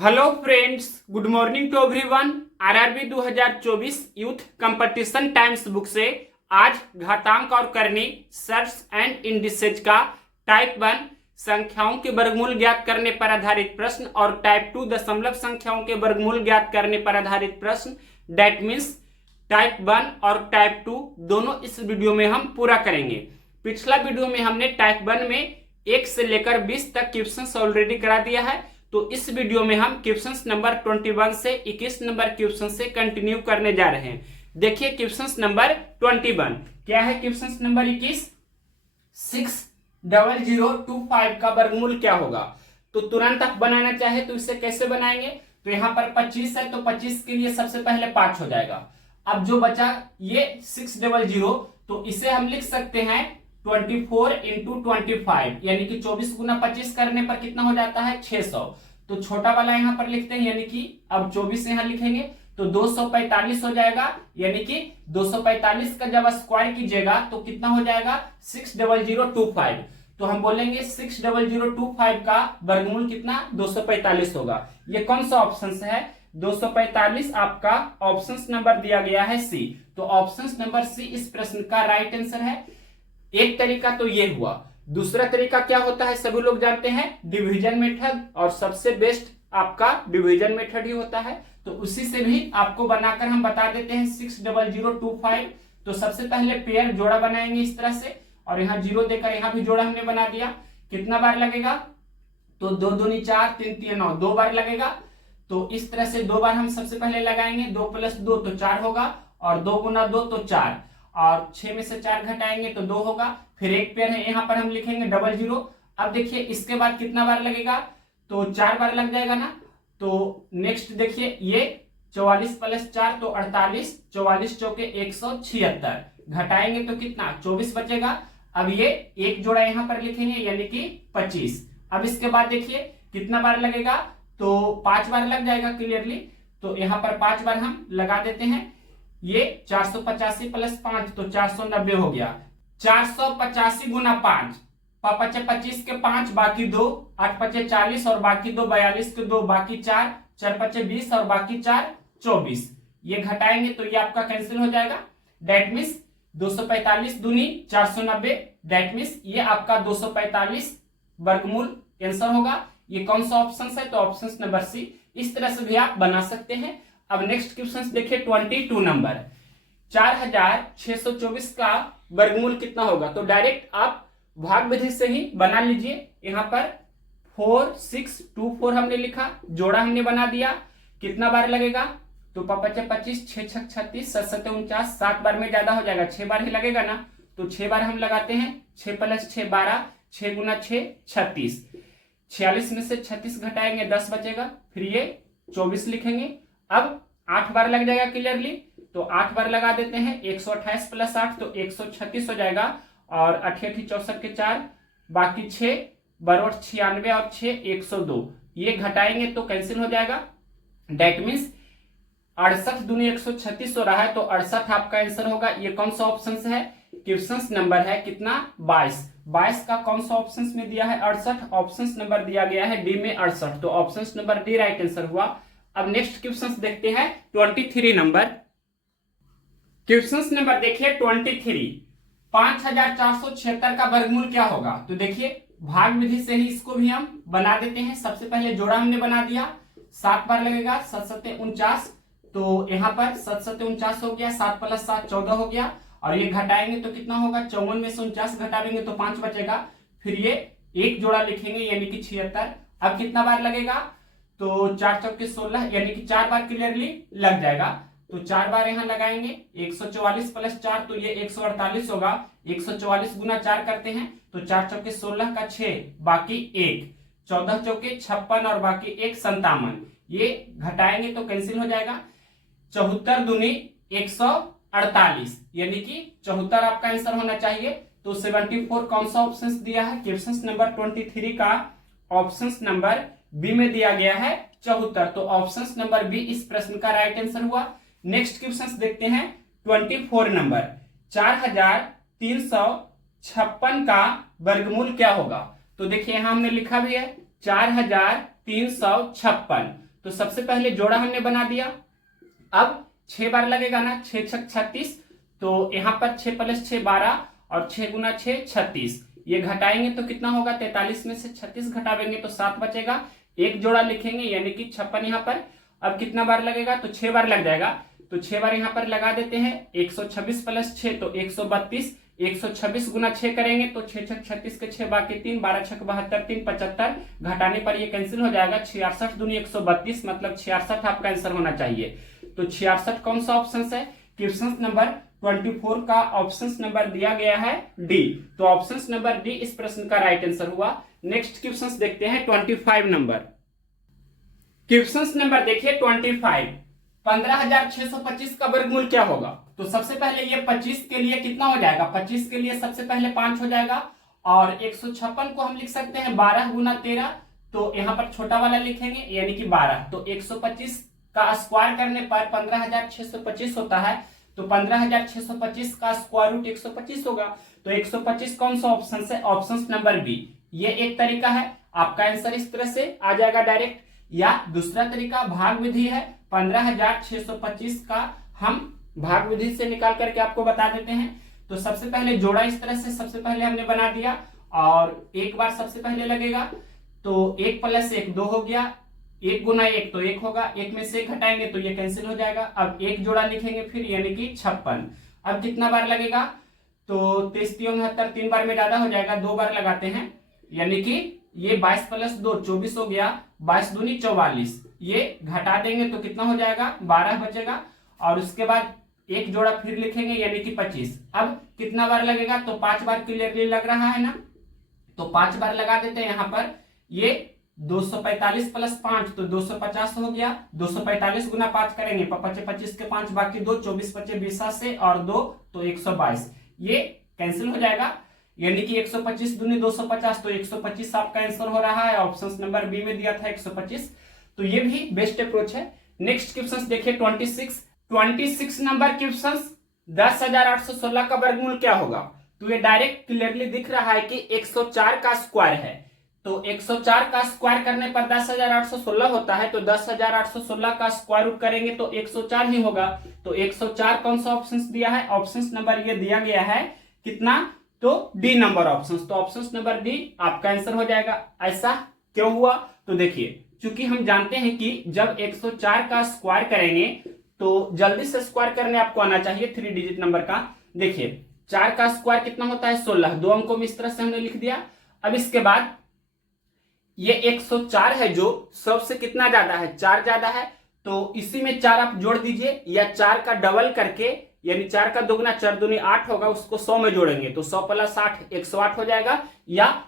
Hello friends, good morning to everyone. RRB 2024 youth competition times book से आज घातांक और करनी सर्ट्स एंड इंडिसेज का टाइप 1 संख्याओं के वर्गमूल ज्ञात करने पर आधारित प्रश्न और टाइप 2 दशमलव संख्याओं के वर्गमूल ज्ञात करने पर आधारित प्रश्न डेट मीन्स टाइप 1 और टाइप 2 दोनों इस वीडियो में हम पूरा करेंगे। पिछला वीडियो में हमने टाइप 1 में 1 से लेकर 20 तक क्वेश्चंस ऑलरेडी करा दिया है, तो इस वीडियो में हम क्वेश्चंस नंबर 21 से 21 नंबर क्वेश्चन से कंटिन्यू करने जा रहे हैं। देखिए क्वेश्चंस नंबर 21 क्या है। क्वेश्चंस नंबर 21 60025 का वर्गमूल क्या होगा। तो तुरंत आप बनाना चाहे तो इसे कैसे बनाएंगे। तो यहाँ पर 25 है तो 25 के लिए सबसे पहले 5 हो जाएगा। अब जो बचा ये 600, तो इसे हम लिख सकते हैं 24 इंटू 25, यानी कि 24 गुना 25 करने पर कितना हो जाता है 600। तो छोटा वाला यहां पर लिखते हैं, यानी कि अब 24 यहां लिखेंगे तो 245 हो जाएगा, यानी कि 245 का जब स्क्वायर कीजिएगा तो कितना हो जाएगा 60025। तो हम बोलेंगे 60025 का वर्गमूल कितना 245 होगा। ये कौन सा ऑप्शन है 245, आपका ऑप्शन नंबर दिया गया है सी। तो ऑप्शन नंबर सी इस प्रश्न का राइट आंसर है। एक तरीका तो ये हुआ। दूसरा तरीका क्या होता है सभी लोग जानते हैं, डिवीजन मेथड, और सबसे बेस्ट आपका डिवीजन मेथड ही होता है। तो उसी से भी आपको बनाकर हम बता देते हैं 60025। तो सबसे पहले पेयर जोड़ा बनाएंगे इस तरह से, और यहाँ 0 देकर यहाँ भी जोड़ा हमने बना दिया। कितना बार लगेगा तो 2 दूनी 4 3 3 9, 2 बार लगेगा। तो इस तरह से 2 बार हम सबसे पहले लगाएंगे, 2 + 2 तो 4 होगा, और 2 गुना 2 तो 4, और 6 में से 4 घटाएंगे तो 2 होगा। फिर एक पेयर है यहाँ पर हम लिखेंगे 00। अब देखिए इसके बाद कितना बार लगेगा तो 4 बार लग जाएगा ना। तो नेक्स्ट देखिए ये 44 + 4 तो 48, 44 चौके 176, घटाएंगे तो कितना 24 बचेगा। अब ये एक जोड़ा यहाँ पर लिखेंगे यानी कि 25। अब इसके बाद देखिए कितना बार लगेगा तो 5 बार लग जाएगा क्लियरली। तो यहाँ पर 5 बार हम लगा देते हैं। ये 485 + 5 तो 490 हो गया। 485 गुना 5, 5 × 25 के 5 बाकी 2, 8 × 40 और बाकी 2, 42 के 2 बाकी 4, 4 × 20 और बाकी 4 24। ये घटाएंगे तो ये आपका कैंसिल हो जाएगा। डेट मीन्स 245 दूनी 490, डेट मीन्स ये आपका 245 वर्गमूल आंसर होगा। ये कौन सा ऑप्शन है तो ऑप्शन नंबर सी। इस तरह से भी आप बना सकते हैं। अब नेक्स्ट क्वेश्चन देखिए 22 नंबर, 4624 का वर्गमूल कितना होगा। तो डायरेक्ट आप भाग विधि से ही बना लीजिए। यहाँ पर 4624 हमने लिखा, जोड़ा हमने बना दिया। कितना बार लगेगा तो 5 × 25, 6 × 6 36, 7 × 7 49, 7 बार में ज्यादा हो जाएगा, 6 बार ही लगेगा ना। तो 6 बार हम लगाते हैं, 6 + 6 12, 6 गुना 6 36, 46 में से 36 घटाएंगे 10 बचेगा। फिर ये 24 लिखेंगे। अब 8 बार लग जाएगा क्लियरली, तो 8 बार लगा देते हैं। 128 + 8 तो 136 हो जाएगा, और 8 × 8 = 64 के 4 बाकी 6 बरोट 96 और 6 102। ये घटाएंगे तो कैंसिल हो जाएगा। डेट मीन्स 68 दूनी 136 हो रहा है, तो 68 आपका आंसर होगा। ये कौन सा ऑप्शन है क्वेश्चन नंबर है कितना 22 का कौन सा ऑप्शन में दिया है 68, ऑप्शन नंबर दिया गया है डी में 68। तो option number D right answer हुआ। अब नेक्स्ट क्वेश्चन देखते हैं 23 नंबर। क्वेश्चन नंबर देखिए 23, 5476 का वर्गमूल क्या होगा। तो देखिए भाग विधि से ही इसको भी हम बना देते हैं। सबसे पहले जोड़ा हमने बना दिया, 7 बार लगेगा, 7 × 7 49, तो यहाँ पर 7 × 7 49 हो गया, 7 + 7 14 हो गया, और ये घटाएंगे तो कितना होगा 54 में से 49 घटाएंगे तो 5 बचेगा। फिर ये एक जोड़ा लिखेंगे यानी कि 76। अब कितना बार लगेगा तो 4 चौके 16, यानी कि 4 बार क्लियरली लग जाएगा। तो 4 बार यहाँ लगाएंगे, 144 + 4 तो ये 148 होगा। 144 गुना 4 करते हैं तो 4 चौके 16 का 6 बाकी 1, 14 चौके 56 और बाकी 1 57। ये घटाएंगे तो कैंसिल हो जाएगा। 74 दूनी 148, यानी कि 74 आपका आंसर होना चाहिए। तो 74 कौन सा ऑप्शन दिया है क्वेश्चन नंबर 23 का ऑप्शन नंबर बी में दिया गया है 74। तो ऑप्शन नंबर बी इस प्रश्न का राइट आंसर हुआ। नेक्स्ट क्वेश्चन देखते हैं 24 नंबर, 4356 का वर्गमूल क्या होगा। तो देखिए यहां हमने लिखा भी है 4356, तो सबसे पहले जोड़ा हमने बना दिया। अब 6 बार लगेगा ना, 6 छक 36, तो यहाँ पर 6 + 6 12 और 6 × 6 36। ये घटाएंगे तो कितना होगा, 43 में से 36 घटावेंगे तो 7 बचेगा। एक जोड़ा लिखेंगे यानी कि 56 यहाँ पर। अब कितना बार लगेगा, तो 6 बार लग जाएगा, तो 6 बार यहाँ पर लगा देते हैं। 126 + 6 तो 132, 126 × 6 करेंगे तो 6 छक 36 के 6 बाकी 3, 12 छक 72, 3 75, घटाने पर ये कैंसिल हो जाएगा। 66 दूनी 132, मतलब 66 आपका आंसर होना चाहिए। तो 66 कौन सा ऑप्शन है, क्वेश्चन नंबर 24 का ऑप्शन नंबर दिया गया है डी। तो ऑप्शन नंबर डी इस प्रश्न का राइट आंसर हुआ। नेक्स्ट क्वेश्चन देखते हैं 25 नंबर। क्वेश्चन नंबर देखिए 25, 15,625 का वर्गमूल क्या होगा। तो सबसे पहले ये 25 के लिए कितना हो जाएगा, 25 के लिए सबसे पहले 5 हो जाएगा, और 156 को हम लिख सकते हैं 12 × 13, तो यहाँ पर छोटा वाला लिखेंगे यानी कि 12। तो 125 का स्क्वायर करने पर 15,625 होता है, तो 15,625 का स्क्वायर रूट 125 होगा। तो 125 कौन सा ऑप्शन है, ऑप्शन नंबर बी। ये एक तरीका है, आपका आंसर इस तरह से आ जाएगा डायरेक्ट। या दूसरा तरीका भाग विधि है, 15,625 का हम भाग विधि से निकाल करके आपको बता देते हैं। तो सबसे पहले जोड़ा इस तरह से सबसे पहले हमने बना दिया, और एक बार सबसे पहले लगेगा, तो 1 + 1 2 हो गया, 1 × 1 तो 1 होगा, 1 में से 1 घटाएंगे तो ये कैंसिल हो जाएगा। अब एक जोड़ा लिखेंगे फिर यानी कि 56। अब कितना बार लगेगा, तो 23 × 69, 3 बार में ज्यादा हो जाएगा, 2 बार लगाते हैं यानी कि ये 22 + 2 24 हो गया, 22 दूनी 44। ये घटा देंगे तो कितना हो जाएगा, 12 बचेगा, और उसके बाद एक जोड़ा फिर लिखेंगे यानी कि 25। अब कितना बार लगेगा, तो 5 बार क्लियरली लग रहा है ना, तो 5 बार लगा देते हैं यहाँ पर। ये 245 + 5 तो 250 हो गया, 245 × 5 करेंगे, 25 के 5 बाकी 2, 24 × 5 20 से और 2 तो 122, ये कैंसिल हो जाएगा यानी कि 125 दूनी 250, तो 125 आपका आंसर हो रहा है। ऑप्शन नंबर बी में दिया था 125, तो ये भी बेस्ट अप्रोच है। नेक्स्ट क्वेश्चन देखिए 26 नंबर क्वेश्चन, 10,816 का वर्गमूल क्या होगा। तो ये डायरेक्ट क्लियरली दिख रहा है कि 104 का स्क्वायर है, तो 104 का स्क्वायर करने पर 10,816 होता है, तो 10,816 का स्क्वायर रूट करेंगे तो 104 ही होगा। तो 104 कौन सा ऑप्शन दिया है, ऑप्शन नंबर ये दिया गया है कितना, तो डी नंबर ऑप्शन। तो ऑप्शन नंबर डी आपका आंसर हो जाएगा। ऐसा क्यों हुआ, तो देखिए चूंकि हम जानते हैं कि जब 104 का स्क्वायर करेंगे तो जल्दी से स्क्वायर करने आपको आना चाहिए 3 डिजिट नंबर का। देखिए 4 का स्क्वायर कितना होता है, 16, 2 अंकों में इस तरह से हमने लिख दिया। अब इसके बाद ये 104 है जो 100 से कितना ज्यादा है, 4 ज्यादा है, तो इसी में 4 आप जोड़ दीजिए, या 4 का डबल करके यानी 4 का दुगना 4 दूनी 8 होगा, उसको 100 में जोड़ेंगे तो 100 + 8 108 हो जाएगा। या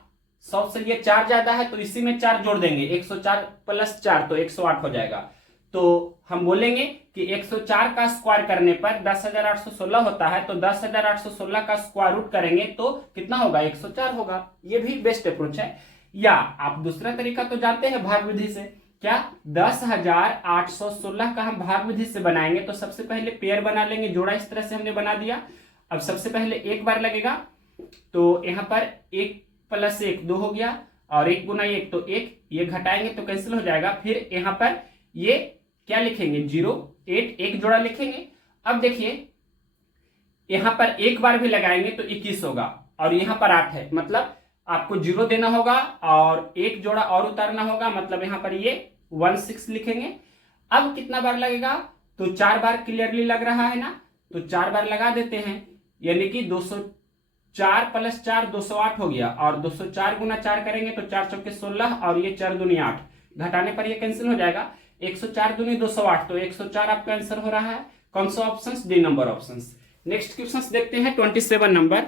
100 से ये 4 ज्यादा है तो इसी में 4 जोड़ देंगे, 104 + 4 तो 108 हो जाएगा। तो हम बोलेंगे कि 104 का स्क्वायर करने पर 10,816 होता है, तो 10,816 का स्क्वायर रूट करेंगे तो कितना होगा, 104 होगा। ये भी बेस्ट अप्रोच है। या आप दूसरा तरीका तो जानते हैं भाग विधि से, क्या 10,816 का हम भाग विधि से बनाएंगे, तो सबसे पहले पेयर बना लेंगे, जोड़ा इस तरह से हमने बना दिया। अब सबसे पहले एक बार लगेगा, तो यहाँ पर 1 + 1 2 हो गया, और 1 × 1 तो 1, ये घटाएंगे तो कैंसिल हो जाएगा। फिर यहाँ पर ये क्या लिखेंगे, 0 8, एक जोड़ा लिखेंगे। अब देखिए यहाँ पर एक बार भी लगाएंगे तो 21 होगा, और यहाँ पर 8 है, मतलब आपको 0 देना होगा और एक जोड़ा और उतारना होगा, मतलब यहाँ पर ये 16 लिखेंगे। अब कितना बार लगेगा, तो 4 बार क्लियरली लग रहा है ना, तो 4 बार लगा देते हैं यानी कि 204 + 4 208 हो गया, और 204 × 4 करेंगे तो 4 चौके 16, और ये 4 दूनी 8, घटाने पर ये कैंसिल हो जाएगा। 104 दूनी 208, तो 104 आपका आंसर हो रहा है। कौन सा option, D number option. Next question देखते हैं 27 नंबर।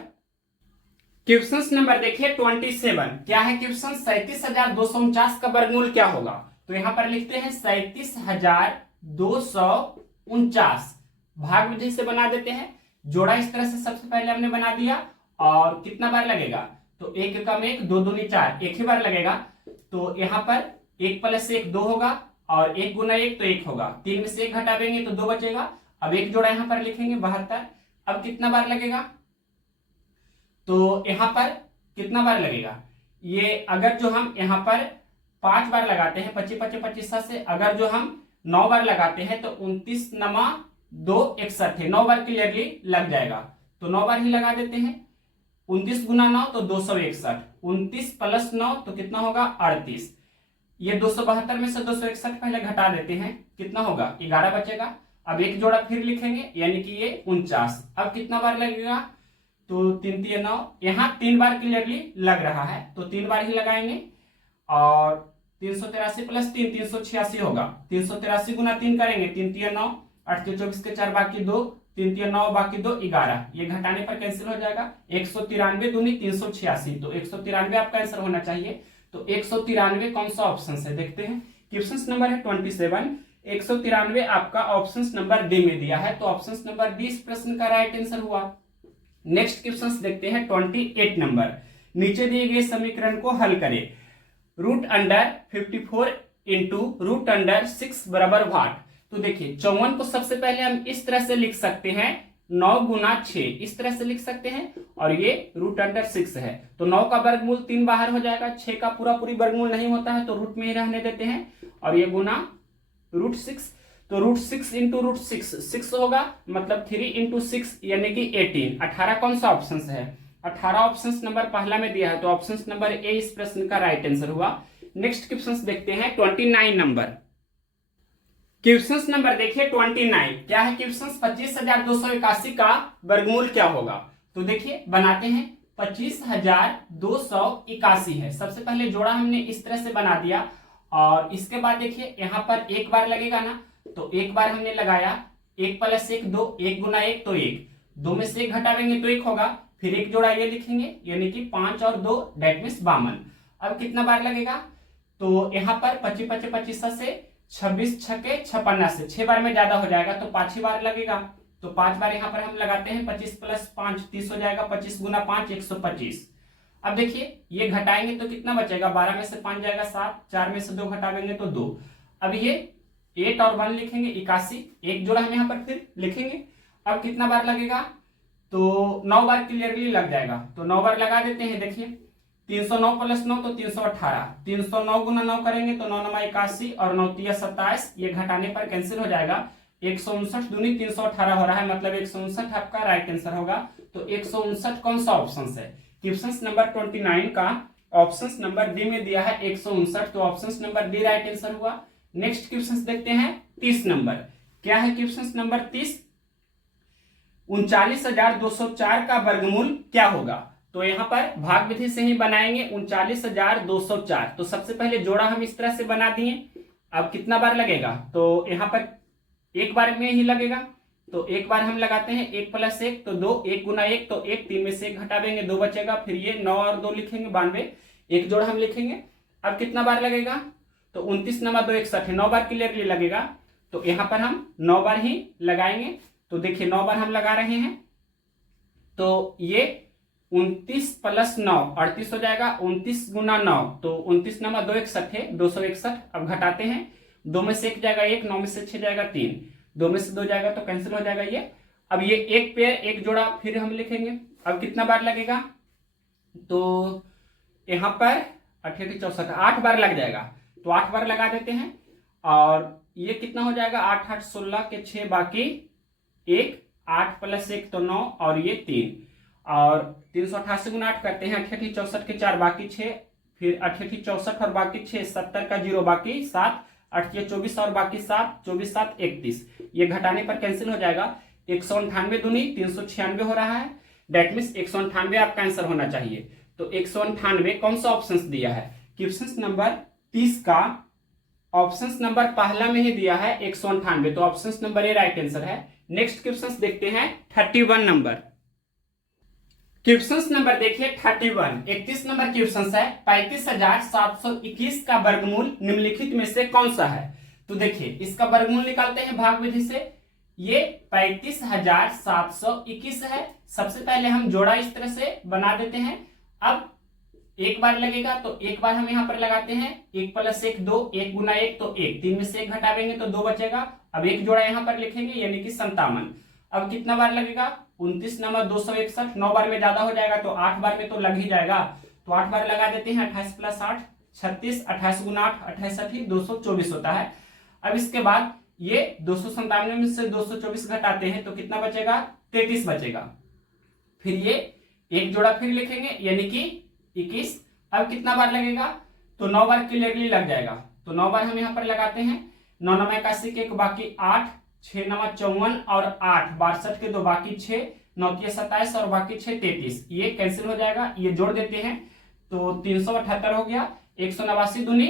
क्वेश्चन नंबर देखिए 27, क्या है क्वेश्चन, 37,249 का वर्गमूल क्या होगा। तो यहां पर लिखते हैं 37,249, भाग विधि से बना देते हैं। जोड़ा इस तरह से सबसे पहले हमने बना दिया, और कितना बार लगेगा, तो 1 × 1 2 दूनी 4, एक ही बार लगेगा। तो यहाँ पर 1 + 1 2 होगा, और 1 × 1 तो 1 होगा, 3 में से 1 घटावेंगे तो 2 बचेगा। अब एक जोड़ा यहाँ पर लिखेंगे 72। अब कितना बार लगेगा, तो यहाँ पर कितना बार लगेगा, ये अगर जो हम यहाँ पर 5 बार लगाते हैं 25 25 25 से, अगर जो हम 9 बार लगाते हैं तो 29 नमा 2 61 है, 9 बार क्लियरली लग जाएगा, तो 9 बार ही लगा देते हैं। 29 गुना 9 तो 261, 29 प्लस 9 तो कितना होगा 38। ये 272 में से 261 पहले घटा देते हैं, कितना होगा 11 बचेगा। अब एक जोड़ा फिर लिखेंगे यानी कि ये 49। अब कितना बार लगेगा, तो 3 3 9, यहाँ 3 बार क्लियरली लग रहा है तो 3 बार ही लगाएंगे। और 383 प्लस 3 386 होगा, 383 गुना 3 करेंगे, 3 3 9, 8 24 के 4 बाकी 2, 3 3 9 बाकी 2 11, ये घटाने पर कैंसिल हो जाएगा। 193 दूनी 386, तो 193 आपका आंसर होना चाहिए। तो 193 कौन सा ऑप्शन है देखते हैं। क्वेश्चन नंबर है 27, 193 आपका ऑप्शन नंबर डी में दिया है, तो ऑप्शन नंबर डी इस प्रश्न का राइट आंसर हुआ। नेक्स्ट क्वेश्चन देखते हैं 28 नंबर। नीचे दिए गए समीकरण को हल करें। Root under 54 into root under 6 बराबर वाट। तो देखिए 54 को सबसे पहले हम इस तरह से लिख सकते हैं 9 गुना 6, इस तरह से लिख सकते हैं, और ये रूट अंडर 6 है तो 9 का वर्गमूल 3 बाहर हो जाएगा, 6 का पूरा पूरी वर्गमूल नहीं होता है तो रूट में ही रहने देते हैं, और ये गुना रूट 6, तो रूट 6 इंटू रूट 6 होगा, मतलब 3 इंटू 6 यानी कि 18। 18 कौन सा ऑप्शन है, 18 ऑप्शन नंबर पहला में दिया है, तो ऑप्शन नंबर ए इस प्रश्न का राइट आंसर हुआ। नेक्स्ट क्वेश्चन देखते हैं 29 नंबर। क्वेश्चन नंबर देखिए 29, क्या है क्वेश्चन, 25,281 का वर्गमूल क्या होगा। तो देखिए बनाते हैं, 25,281 है, सबसे पहले जोड़ा हमने इस तरह से बना दिया, और इसके बाद देखिए यहाँ पर एक बार लगेगा ना, तो एक बार हमने लगाया, 1 प्लस 1 2, 1 गुना 1 तो 1, 2 में से 1 घटावेंगे तो 1 होगा, फिर एक जोड़ा ये लिखेंगे यानी कि 5 और 2 डेट मीन्स 52। अब कितना बार लगेगा, तो यहाँ पर 25 25 25 से 26 छके 56 से 6 बार में ज्यादा हो जाएगा तो 5 ही बार लगेगा, तो 5 बार यहाँ पर हम लगाते हैं, 25 प्लस 5 30 हो जाएगा, 25 गुना 5 125। अब देखिए ये घटाएंगे तो कितना बचेगा, 12 में से 5 जाएगा 7, 4 में से 2 घटावेंगे तो 2। अब ये 8 और 1 लिखेंगे 81, एक जोड़ा हम यहाँ पर फिर लिखेंगे। अब कितना बार लगेगा, तो 9 बार क्लियरली लग जाएगा, तो 9 बार लगा देते हैं। देखिए 309 प्लस 9 तो 318, 309 गुना 9 करेंगे तो 9 9 81 और 9 3 27, ये घटाने पर कैंसिल हो जाएगा। 159 दूनी 318 हो रहा है, मतलब 159 आपका राइट आंसर होगा। तो 159 कौन सा ऑप्शन है, क्वेश्चन नंबर 29 का ऑप्शन नंबर डी में दिया है 159, तो option number D right answer हुआ। नेक्स्ट क्वेश्चन देखते हैं 30 नंबर। क्या है क्वेश्चन नंबर 30, 39,204 का वर्गमूल क्या होगा। तो यहाँ पर भाग विधि से ही बनाएंगे 39,204, तो सबसे पहले जोड़ा हम इस तरह से बना दिए। अब कितना बार लगेगा, तो यहाँ पर एक बार में ही लगेगा, तो एक बार हम लगाते हैं, 1 प्लस 1 तो 2, 1 गुना 1 तो 1, 3 में से 1 घटावेंगे 2 बचेगा, फिर ये 9 और 2 लिखेंगे 92, एक जोड़ा हम लिखेंगे। अब कितना बार लगेगा, तो 29 नमा 2 61 है, 9 बार क्लियरली लगेगा, तो यहाँ पर हम 9 बार ही लगाएंगे। तो देखिए 9 बार हम लगा रहे हैं, तो ये 29 प्लस 9 38 हो जाएगा, 29 गुना 9 तो 29 नमा 2 61 है, 261। अब घटाते हैं, 2 में से 1 जाएगा 1, 9 में से 6 जाएगा 3, 2 में से 2 जाएगा तो कैंसिल हो जाएगा ये। अब ये एक पेयर एक जोड़ा फिर हम लिखेंगे। अब कितना बार लगेगा, तो यहाँ पर 88 64 8 बार लग जाएगा, तो 8 बार लगा देते हैं। और ये कितना हो जाएगा, 8 8 16 के 6 बाकी 1, 8 प्लस 1 तो 9 और ये 3, और 388 गुना 8 करते हैं, 88 64 के 4 बाकी 6, फिर 88 64 और बाकी 6, 70 का 0 बाकी 7, 8 24 और बाकी 7, 24 7 31, ये घटाने पर कैंसिल हो जाएगा। 198 दूनी 396 हो रहा है, डेट मीन्स 198 आपका आंसर होना चाहिए। तो 198 कौन सा ऑप्शन दिया है, क्वेश्चन नंबर 30 का ऑप्शन नंबर पहला में ही दिया है 198, तो option number A right answer है। नेक्स्ट क्वेश्चन देखते हैं 31 नंबर। क्वेश्चन नंबर देखिए 31, 31 नंबर क्वेश्चन है, 35,721 का वर्गमूल निम्नलिखित में से कौन सा है। तो देखिए इसका वर्गमूल निकालते हैं भाग विधि से। ये 35,721 है, सबसे पहले हम जोड़ा इस तरह से बना देते हैं। अब एक बार लगेगा, तो एक बार हम यहाँ पर लगाते हैं, 1 प्लस 1 2, 1 गुना 1 तो 1, 3 में से 1 घटावेंगे तो 2 बचेगा। अब एक जोड़ा यहाँ पर लिखेंगे यानी कि 57। अब कितना बार लगेगा, 29 नमा 261, 9 बार में ज्यादा हो जाएगा तो 8 बार में तो लग ही जाएगा, तो 8 बार लगा देते हैं, 28 प्लस 8 36, 28 गुना 8 68 224 होता है। अब इसके बाद ये 297 में से 224 घटाते हैं तो कितना बचेगा, 33 बचेगा। फिर ये एक जोड़ा फिर लिखेंगे यानी कि 21। अब कितना बार लगेगा, तो 9 बार क्लियरली लग जाएगा। तो 9 बार हम यहाँ पर लगाते हैं। 9 9 81 के एक बाकी 8, 6 9 54 और 8 62 के 2 बाकी 6, 9 27 और बाकी 6 33। ये कैंसिल हो जाएगा, ये जोड़ देते हैं तो 378 हो गया। 189 दूनी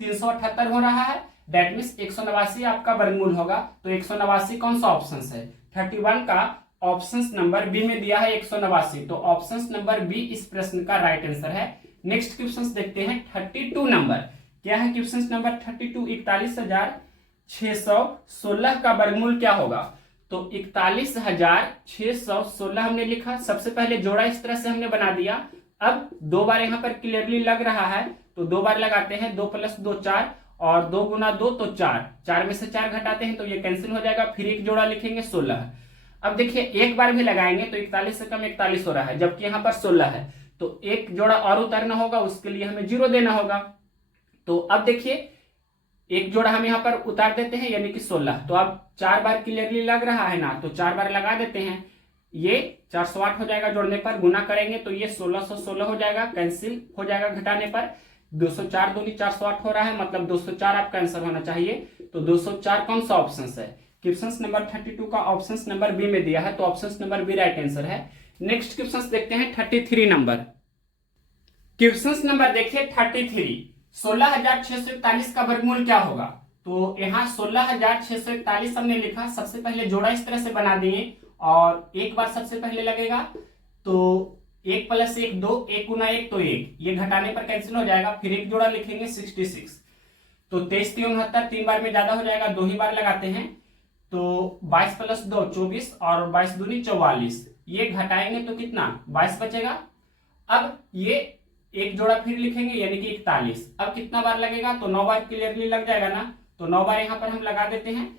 378 हो रहा है, दैट मीन्स 189 आपका वर्गमूल होगा। तो 189 कौन सा ऑप्शन है, 31 का ऑप्शन नंबर बी में दिया है 189। तो ऑप्शन नंबर बी इस प्रश्न का राइट आंसर है। नेक्स्ट क्वेश्चन देखते हैं 32 नंबर। क्या है क्वेश्चन नंबर 32, 41,616 का वर्गमूल क्या होगा। तो 41,616 हमने लिखा, सबसे पहले जोड़ा इस तरह से हमने बना दिया। अब 2 बार यहाँ पर क्लियरली लग रहा है तो 2 बार लगाते हैं। 2 + 2 4 और 2 गुना 2 तो 4, 4 में से 4 घटाते हैं तो ये कैंसिल हो जाएगा। फिर एक जोड़ा लिखेंगे 16। अब देखिए एक बार भी लगाएंगे तो 41 से कम 41 हो रहा है, जबकि यहाँ पर 16 है। तो एक जोड़ा और उतारना होगा, उसके लिए हमें 0 देना होगा। तो अब देखिए एक जोड़ा हम यहाँ पर उतार देते हैं यानी कि 16। तो अब 4 बार क्लियरली लग रहा है ना, तो 4 बार लगा देते हैं। ये 408 हो जाएगा जोड़ने पर, गुना करेंगे तो ये 1616 हो जाएगा, कैंसिल हो जाएगा घटाने पर। 204 दूनी 408 हो रहा है, मतलब 204 आपका आंसर होना चाहिए। तो 204 कौन सा ऑप्शन है, क्वेश्चन नंबर 32 का ऑप्शन नंबर बी में दिया है, तो option number B right answer है। नेक्स्ट क्वेश्चन देखते हैं 33 नंबर। क्वेश्चन नंबर देखिए 33, 16,641 का वर्गमूल क्या होगा। तो यहाँ 16,641 हमने लिखा, सबसे पहले जोड़ा इस तरह से बना दिए और एक बार सबसे पहले लगेगा तो 1 + 1 2, 1 गुना 1 तो 1, ये घटाने पर कैंसिल हो जाएगा। फिर एक जोड़ा लिखेंगे 66। तो 23 3 69, 3 बार में ज्यादा हो जाएगा, 2 ही बार लगाते हैं। तो 22 + 2 24 और 22 दूनी 44, ये घटाएंगे तो कितना 22 बचेगा। अब ये एक जोड़ा फिर लिखेंगे यानी कि 41। अब कितना बार लगेगा, तो 9 बार क्लियरली लग जाएगा ना, तो 9 बार यहाँ पर हम लगा देते हैं।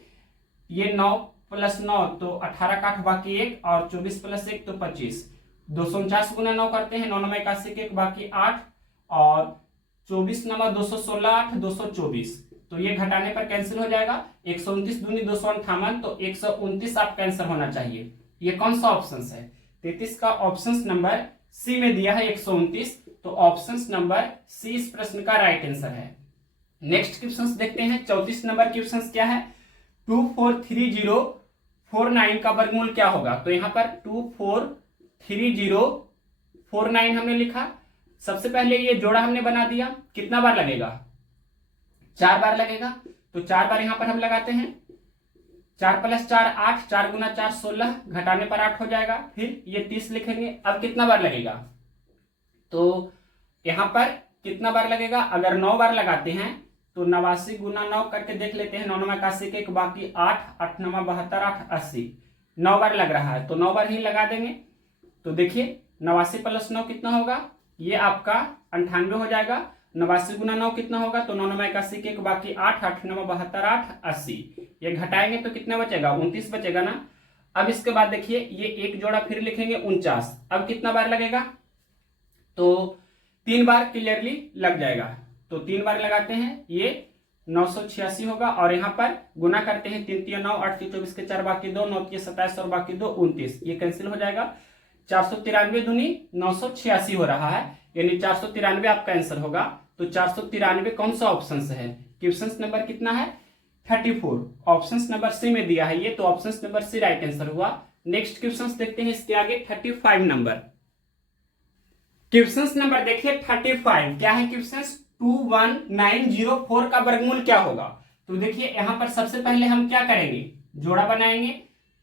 ये 9 + 9 तो 18 का 8 बाकी 1 और 24 + 1 तो 25। 249 गुना 9 करते हैं, 9 9 81 के 1 बाकी 8 और 24 9 216 8 224। तो ये घटाने पर कैंसिल हो जाएगा। 129 दूनी 258 तो 129 आपका आंसर होना चाहिए। ये कौन सा ऑप्शन है, 33 का ऑप्शन नंबर सी में दिया है 129। तो ऑप्शन नंबर सी इस प्रश्न का राइट आंसर है। नेक्स्ट क्वेश्चन देखते हैं 34 नंबर क्वेश्चन क्या है, 243049 का वर्गमूल क्या होगा। तो यहाँ पर 243049 हमने लिखा, सबसे पहले ये जोड़ा हमने बना दिया। कितना बार लगेगा, 4 बार लगेगा। तो 4 बार यहां पर हम लगाते हैं। 4 + 4 8, 4 गुना 4 16, घटाने पर 8 हो जाएगा। फिर ये 30 लिखेंगे। अब कितना बार लगेगा, तो यहां पर कितना बार लगेगा, अगर 9 बार लगाते हैं तो 89 गुना 9 करके देख लेते हैं। 9 9 81 के 1 बाकी 8, 8 9 72 8 80, 9 बार लग रहा है तो 9 बार ही लगा देंगे। तो देखिए 89 + 9 कितना होगा, ये आपका 98 हो जाएगा। 89 गुना 9 कितना होगा, तो 9 9 81 के 1 बाकी 8, 8 9 72 8 80, ये घटाएंगे तो कितना बचेगा, 29 बचेगा ना। अब इसके बाद देखिए ये एक जोड़ा फिर लिखेंगे 49। अब कितना बार लगेगा, तो 3 बार क्लियरली लग जाएगा। तो 3 बार लगाते हैं, ये 986 होगा और यहाँ पर गुना करते हैं 3 3 9 8 3 24 के 4 बाकी 2, 9 3 27 और बाकी 2 29, ये कैंसिल हो जाएगा। 493 दूनी 986 हो रहा है, यानी 493 आपका आंसर होगा। तो 493 कौन सा ऑप्शन है, क्वेश्चन नंबर कितना है 34, ऑप्शन नंबर सी में दिया है ये, तो option number C right answer हुआ। नेक्स्ट क्वेश्चन देखते हैं इसके आगे 35 नंबर। क्वेश्चन नंबर देखिए 35, क्या है क्वेश्चन, 21904 का वर्गमूल क्या होगा। तो देखिए यहां पर सबसे पहले हम क्या करेंगे, जोड़ा बनाएंगे।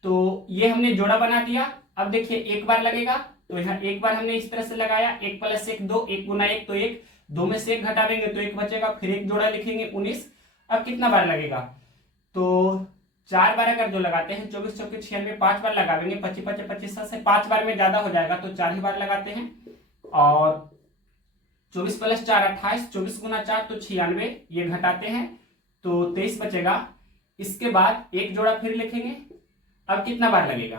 तो ये हमने जोड़ा बना दिया। अब देखिए एक बार लगेगा, तो यहाँ एक बार हमने इस तरह से लगाया। 1 + 1 2, 1 गुना 1 तो 1, 2 में से 1 घटा देंगे तो 1 बचेगा। फिर एक जोड़ा लिखेंगे 19। अब कितना बार लगेगा, तो 4 बार अगर जो लगाते हैं, 24 चौके 96, 5 बार लगाएंगे। 25 25 25 से 5 बार में ज्यादा हो जाएगा तो 4 ही बार लगाते हैं। और 24 + 4 28, 24 गुना 4 तो 96, ये घटाते हैं तो 23 बचेगा। इसके बाद एक जोड़ा फिर लिखेंगे। अब कितना बार लगेगा,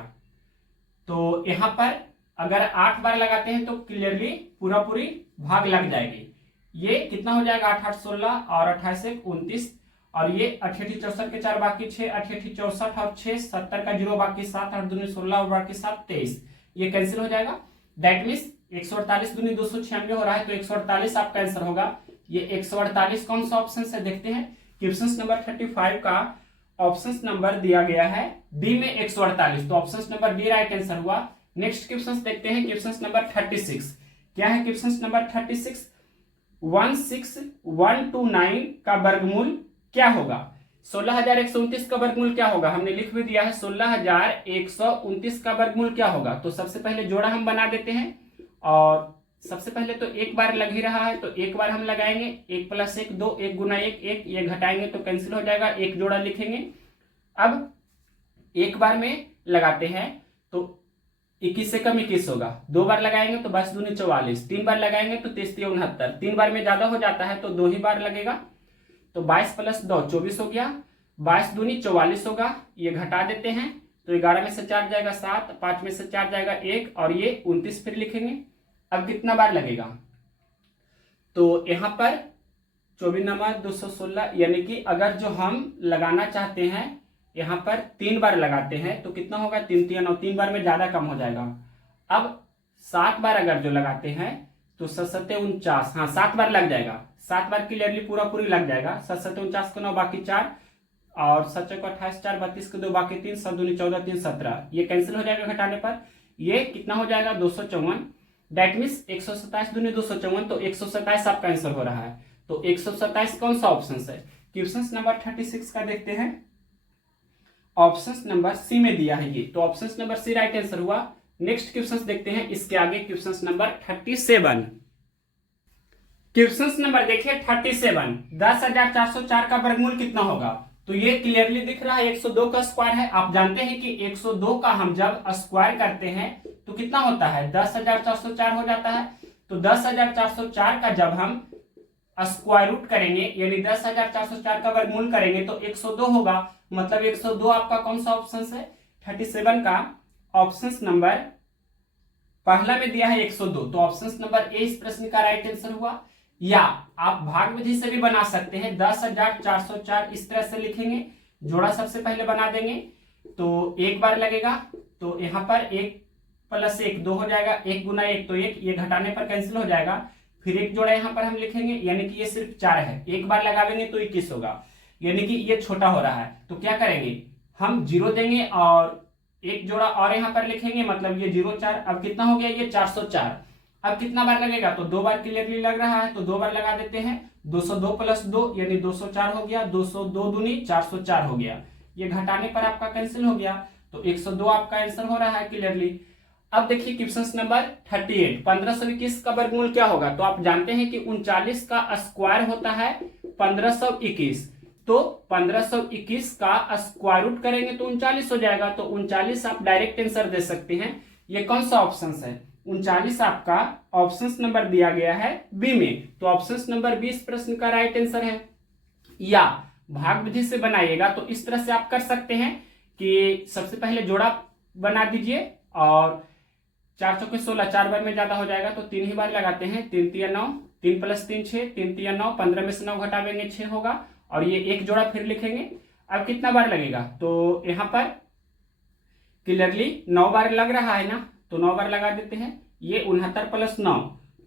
तो यहां पर अगर 8 बार लगाते हैं तो क्लियरली पूरा पूरी भाग लग जाएगी। ये कितना हो जाएगा 8 8 16 और 28 1 29 और ये 88 64 के 4 बाकी 6 88 64 और 6 70 का 0 बाकी 7 8 दूनी 16 और बाकी 7 23 ये कैंसिल हो जाएगा। दैट मीन्स 148 दूनी 296 हो रहा है तो 148 आपका आंसर होगा। ये 148 कौन सा ऑप्शन से देखते हैं। क्वेश्चन नंबर 35 का ऑप्शन नंबर दिया गया है बी में 148 तो option number B right answer हुआ। नेक्स्ट क्वेश्चन देखते हैं क्वेश्चन नंबर 36 क्या है। क्वेश्चन नंबर 36 16129 का वर्गमूल क्या होगा। 16129 का वर्गमूल क्या होगा हमने लिख भी दिया है। 16129 का वर्गमूल क्या होगा तो सबसे पहले जोड़ा हम बना देते हैं और सबसे पहले तो एक बार लग ही रहा है तो एक बार हम लगाएंगे 1 + 1 2 1 × 1 1 ये घटाएंगे तो कैंसिल हो जाएगा। एक जोड़ा लिखेंगे। अब एक बार में लगाते हैं तो 21 से कम 21 होगा। 2 बार लगाएंगे तो 22 दूनी 44 3 बार लगाएंगे तो 33 69 3 बार में ज्यादा हो जाता है तो 2 ही बार लगेगा तो 22 + 2 24 हो गया। 22 दूनी 44 होगा। ये घटा देते हैं तो 11 में से 4 जाएगा 7 5 में से 4 जाएगा 1 और ये 29 फिर लिखेंगे। अब कितना बार लगेगा तो यहाँ पर 24 नंबर 216 यानी कि अगर जो हम लगाना चाहते हैं यहाँ पर 3 बार लगाते हैं तो कितना होगा 3 3 9 3 बार में ज्यादा कम हो जाएगा। अब 7 बार अगर जो लगाते हैं तो 7 49 हाँ 7 बार लग जाएगा। 7 बार क्लियरली पूरा पूरी लग जाएगा। 7 49 को 9 बाकी 4 और 7 को 28 4 32 को 2 बाकी 3 7 दूनी 14 3 17 ये कैंसिल हो जाएगा घटाने पर। ये कितना हो जाएगा 254 दैट मीन्स 127 दूनी 254 तो 127 आपका आंसर हो रहा है। तो 127 कौन सा ऑप्शन है। क्वेश्चन नंबर 36 का देखते हैं। ऑप्शन नंबर सी में दिया है ये तो option number C right answer हुआ। नेक्स्ट क्वेश्चन देखते हैं इसके आगे क्वेश्चन नंबर 37। क्वेश्चन नंबर देखिए 37 10,404 का वर्गमूल कितना होगा तो ये क्लियरली दिख रहा है 102 का स्क्वायर है। आप जानते हैं कि 102 का हम जब स्क्वायर करते हैं तो कितना होता है 10,404 हो जाता है। तो 10,404 का जब हम स्क्वायर रूट करेंगे यानी 10,404 का वर्गमूल करेंगे तो 102 होगा। मतलब 102 आपका कौन सा ऑप्शन है 37 का ऑप्शन नंबर पहला में दिया है 102 तो ऑप्शन नंबर ए इस प्रश्न का राइट आंसर हुआ। या आप भाग विधि से भी बना सकते हैं 10,404 इस तरह से लिखेंगे। जोड़ा सबसे पहले बना देंगे तो एक बार लगेगा तो यहाँ पर 1 + 1 2 हो जाएगा 1 × 1 तो 1 ये घटाने पर कैंसिल हो जाएगा। फिर एक जोड़ा यहाँ पर हम लिखेंगे यानी कि ये सिर्फ 4 है। एक बार लगावेंगे तो 21 होगा यानी कि ये छोटा हो रहा है तो क्या करेंगे हम 0 देंगे और एक जोड़ा और यहाँ पर लिखेंगे मतलब ये 0 4 अब कितना हो गया ये 404। अब कितना बार लगेगा तो 2 बार क्लियरली लग रहा है तो 2 बार लगा देते हैं। 202 + 2 यानी 204 हो गया। 202 दूनी 404 हो गया। ये घटाने पर आपका कैंसिल हो गया तो 102 आपका आंसर हो रहा है क्लियरली। अब देखिए क्वेश्चन नंबर 38 1521 का वर्गमूल क्या होगा तो आप जानते हैं कि 39 का स्क्वायर होता है 1521 तो 1521 का स्क्वायर रूट करेंगे तो 39 हो जाएगा। तो 39 आप डायरेक्ट आंसर दे सकते हैं। ये कौन सा ऑप्शन है 39 आपका ऑप्शन नंबर दिया गया है बी में तो ऑप्शन नंबर 20 प्रश्न का राइट आंसर है। या भाग विधि से बनाइएगा तो इस तरह से आप कर सकते हैं कि सबसे पहले जोड़ा बना दीजिए और 4 चौके 16 4 बार में ज्यादा हो जाएगा तो 3 ही बार लगाते हैं। 3 3 9 3 + 3 6 3 3 9 15 में से 9 घटावेंगे 6 होगा और ये एक जोड़ा फिर लिखेंगे। अब कितना बार लगेगा तो यहाँ पर क्लियरली 9 बार लग रहा है ना तो 9 बार लगा देते हैं। ये 69 + 9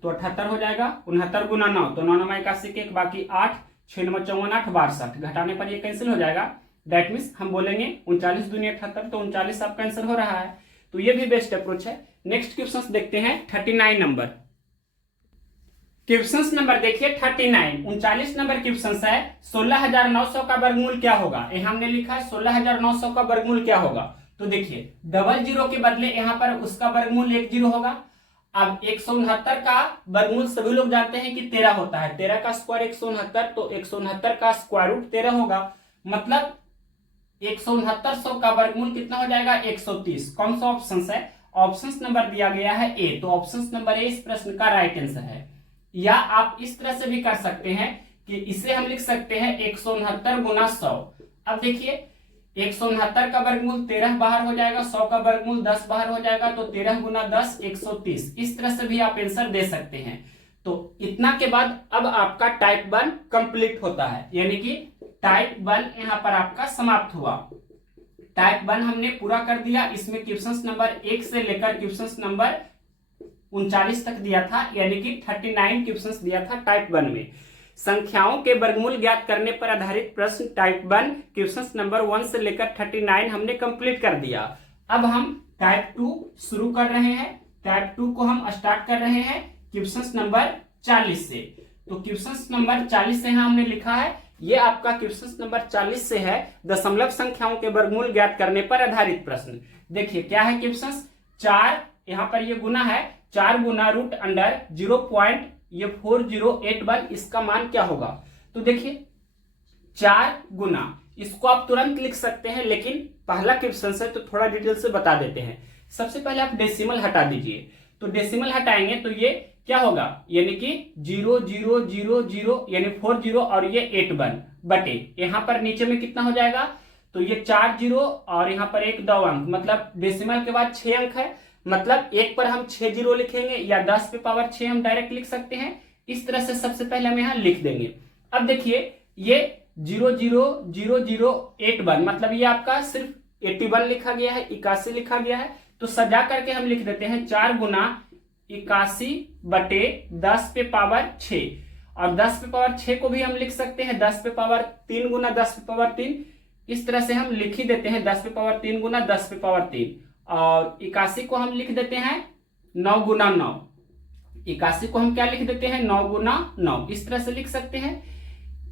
तो 78 हो जाएगा। 69 × 9 तो 9 9 81 के बाकी 8 6 9 54 8 62 घटाने पर ये कैंसिल हो जाएगा। दैट मीन्स हम बोलेंगे 39 दूनी 78 तो 39 आपका आंसर हो रहा है। तो ये भी बेस्ट अप्रोच है। नेक्स्ट क्वेश्चन देखते हैं 39 नंबर। क्वेश्चन नंबर देखिए 39 39 नंबर क्वेश्चन है 16,900 का वर्गमूल क्या होगा। यहाँ हमने लिखा है 16,900 का वर्गमूल क्या होगा तो देखिए डबल जीरो के बदले यहाँ पर उसका वर्गमूल 1 0 होगा। अब 169 का वर्गमूल सभी लोग जानते हैं कि 13 होता है। 13 का स्क्वायर 169 तो 169 का स्क्वायर रूट 13 होगा। मतलब 169 का वर्गमूल कितना हो जाएगा 130। कौन सा ऑप्शन है ऑप्शन नंबर दिया गया है ए तो ऑप्शन नंबर ए इस प्रश्न का राइट आंसर है। या आप इस तरह से भी कर सकते हैं कि इसे हम लिख सकते हैं 169 × 100। अब देखिए 169 का वर्गमूल 13 बाहर हो जाएगा 100 का वर्गमूल 10 बाहर हो जाएगा तो 13 × 10 130। इस तरह से भी आप आंसर दे सकते हैं। तो इतना के बाद अब आपका टाइप 1 कंप्लीट होता है, यानी कि टाइप 1 यहां पर आपका समाप्त हुआ। टाइप 1 हमने पूरा कर दिया। इसमें क्वेश्चन नंबर 1 से लेकर क्वेश्चन नंबर 39 तक दिया था, यानी कि 39 क्वेश्चंस दिया था टाइप 1 में। संख्याओं के वर्गमूल ज्ञात करने पर आधारित प्रश्न टाइप 1 क्वेश्चंस नंबर 1 से लेकर 39 हमने कंप्लीट कर दिया। अब हम टाइप 2 शुरू कर रहे हैं। टाइप 2 को हम स्टार्ट कर रहे हैं क्वेश्चंस नंबर 40 से। तो क्वेश्चंस नंबर 40 से हमने लिखा है, ये आपका क्वेश्चन नंबर 40 से है, दशमलव संख्याओं के वर्गमूल ज्ञात करने पर आधारित प्रश्न। देखिए क्या है क्वेश्चन, 4 यहां पर ये गुना है, 4 गुना रूट अंडर 0.4081, इसका मान क्या होगा। तो देखिए 4 गुना, इसको आप तुरंत लिख सकते हैं, लेकिन पहला क्वेश्चन है तो थोड़ा डिटेल से बता देते हैं। सबसे पहले आप डेसिमल हटा दीजिए। तो डेसिमल हटाएंगे तो ये क्या होगा, यानी कि 0.000 यानी 40 और ये 81 बटे यहां पर नीचे में कितना हो जाएगा, तो ये 4 जीरो और यहां पर एक 2 अंक, मतलब डेसिमल के बाद 6 अंक है, मतलब एक पर हम 6 जीरो लिखेंगे या 10 पे पावर 6 हम डायरेक्ट लिख सकते हैं। इस तरह से सबसे पहले हम यहां लिख देंगे। अब देखिए ये 0.00081, मतलब ये आपका सिर्फ 81 लिखा गया है, 81 लिखा गया है। तो सजा करके हम लिख देते हैं 4 गुना 81 बटे 10 पे पावर 6, और 10 पे पावर 6 को भी हम लिख सकते हैं 10 पे पावर 3 गुना 10 पे पावर 3। इस तरह से हम लिख ही देते हैं 10 पे पावर 3 गुना 10 पे पावर 3, और 81 को हम लिख देते हैं 9 गुना 9। 81 को हम क्या लिख देते हैं 9 गुना 9, इस तरह से लिख सकते हैं।